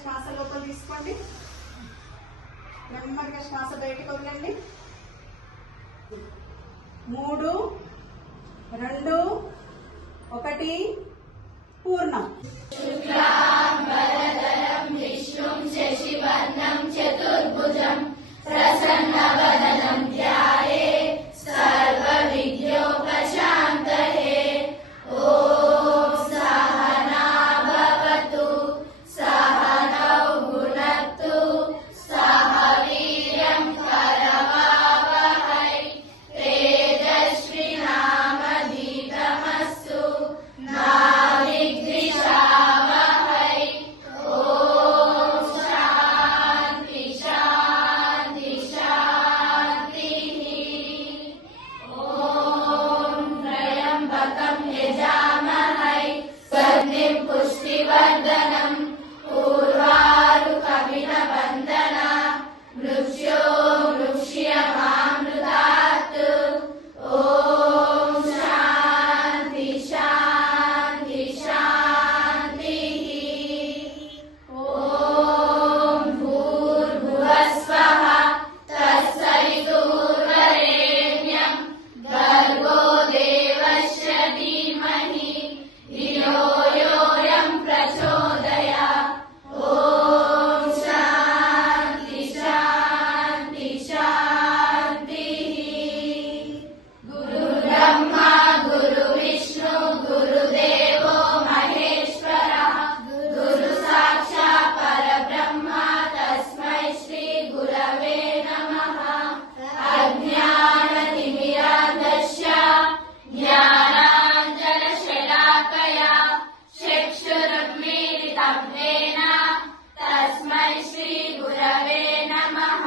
శ్వాస లోపల తీసుకోండి, నెమ్మదిగా శ్వాస బయటికి వదలండి. 3, 2, 1 పూర్ణం. శుక్లాంబరధరం విష్ణుం శశివర్ణం చతుర్భుజం ప్రసన్నవదనం ధ్యాయేత్ సర్వవిఘ్నోపశాంతయే. ఓం సహనా భవతు సహనౌ భునక్తు సహ వీర్యం కరవావహై తేజస్వినామధీతమస్తు మా విద్విషావహై. ఓం శాంతి శాంతి శాంతి. ఓం త్రయంబకం యజామహై సుగంధిం పుష్టివర్ధనం ఊర్వారుకమివ వృక్షో వృక్ష్యమామృతాత్. ఓం శాంతి శాంతి శాంతి. ఓం భూర్భువస్వః తత్సవితుర్వరేణ్యం భర్గో దేవస్య ధీమహి ధియో యోయం ప్రచోదయాత్. ఓం శాంతి శాంతి శాంతి. గురు బ్రహ్మ గురు విష్ణు గురుదేవో మహేశ్వరః గురు సాక్షాత్ పరబ్రహ్మ తస్మై శ్రీ గురవే నమః. అజ్ఞానతిమిరాంధస్య జ్ఞానాంజనశలాకయా చక్షురున్మీలితం యేన తస్మై శ్రీ గురవే నమః.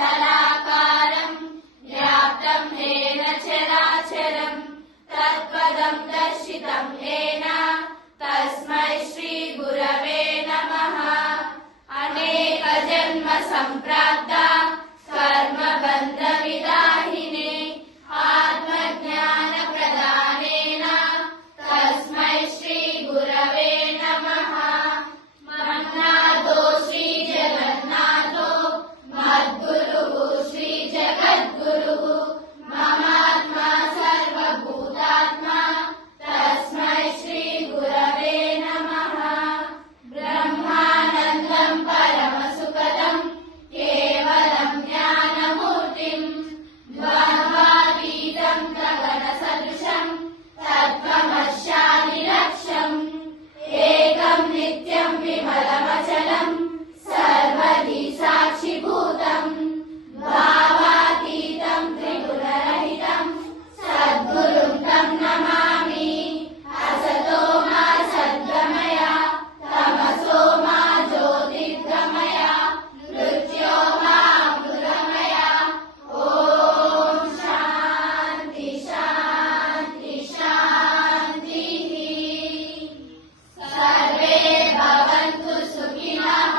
అఖండమండలాకారం వ్యాప్తం యేన చరాచరం తత్పదం దర్శితం యేన తస్మై శ్రీ గురవే నమః. అనేక జన్మ సంప్రాప్త కర్మ బంధ విదాహినే ఆత్మజ్ఞాన ప్రదానేన తస్మై శ్రీ గురవే నమః. మన్నాతో శ్రీ జగన్నాథో మద్గురుః శ్రీ జగద్గురుః మమాత్మా సర్వభూతాత్మా తస్మై శ్రీ గురవే నమః. బ్రహ్మానందం పరమసుఖదం కేవలం జ్ఞానమూర్తిం ద్వంద్వాతీతం గగన సదృశం తత్వమస్యామి లక్ష్యం. ఏకం నిత్యం విమలమచలం సర్వధి సాక్షిభూతం భావాతీతం త్రిగుణరహితం సద్గురుం తం నమామి. అసతో మా సద్గమయ తమసో మా జ్యోతిర్గమయ మృత్యో మా అమృతమయ. ఓం శాంతి శాంతి శాంతి. సర్వే భవంతు సుఖినః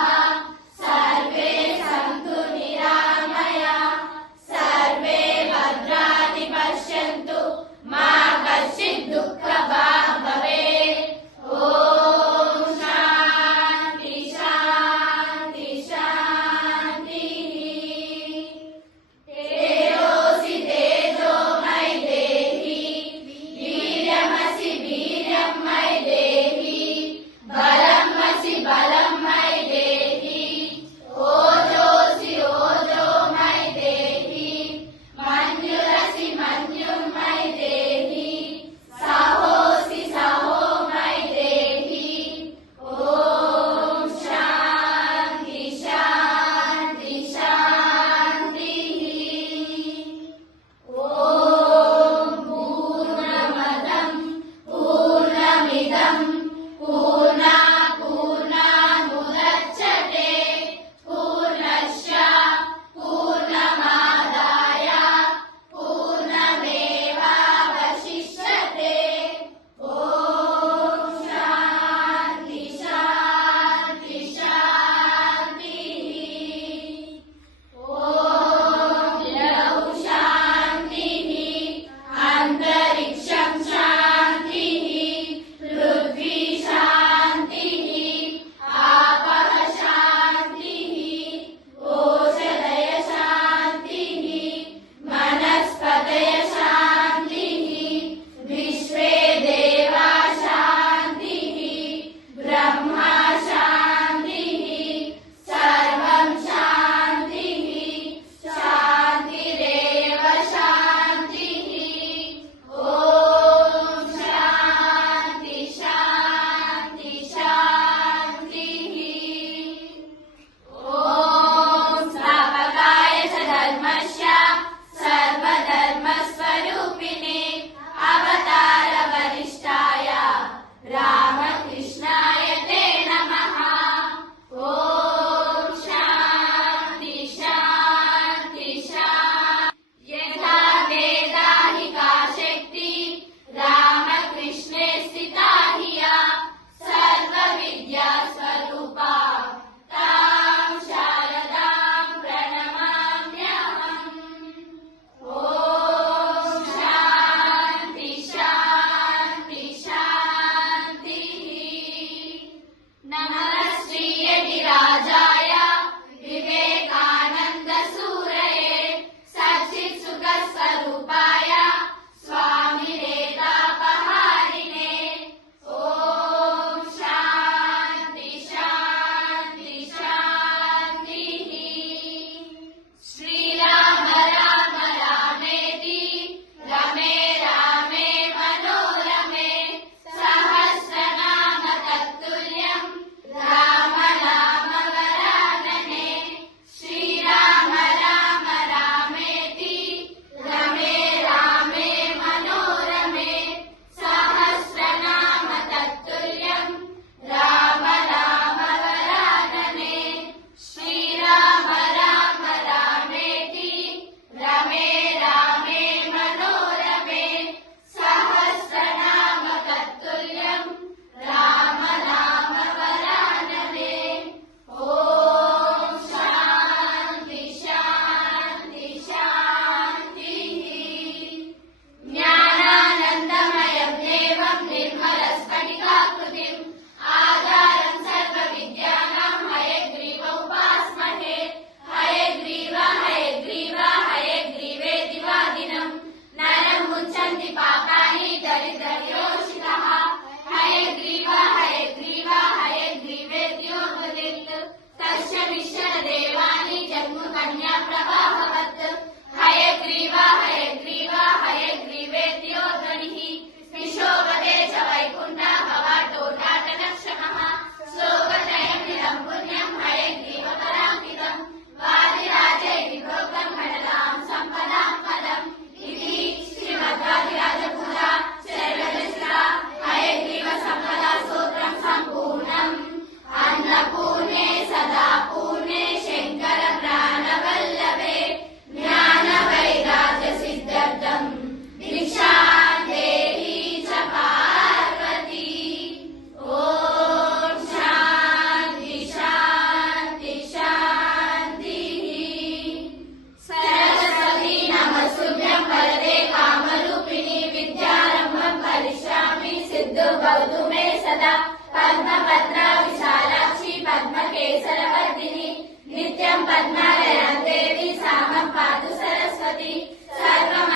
పద్మపత్ర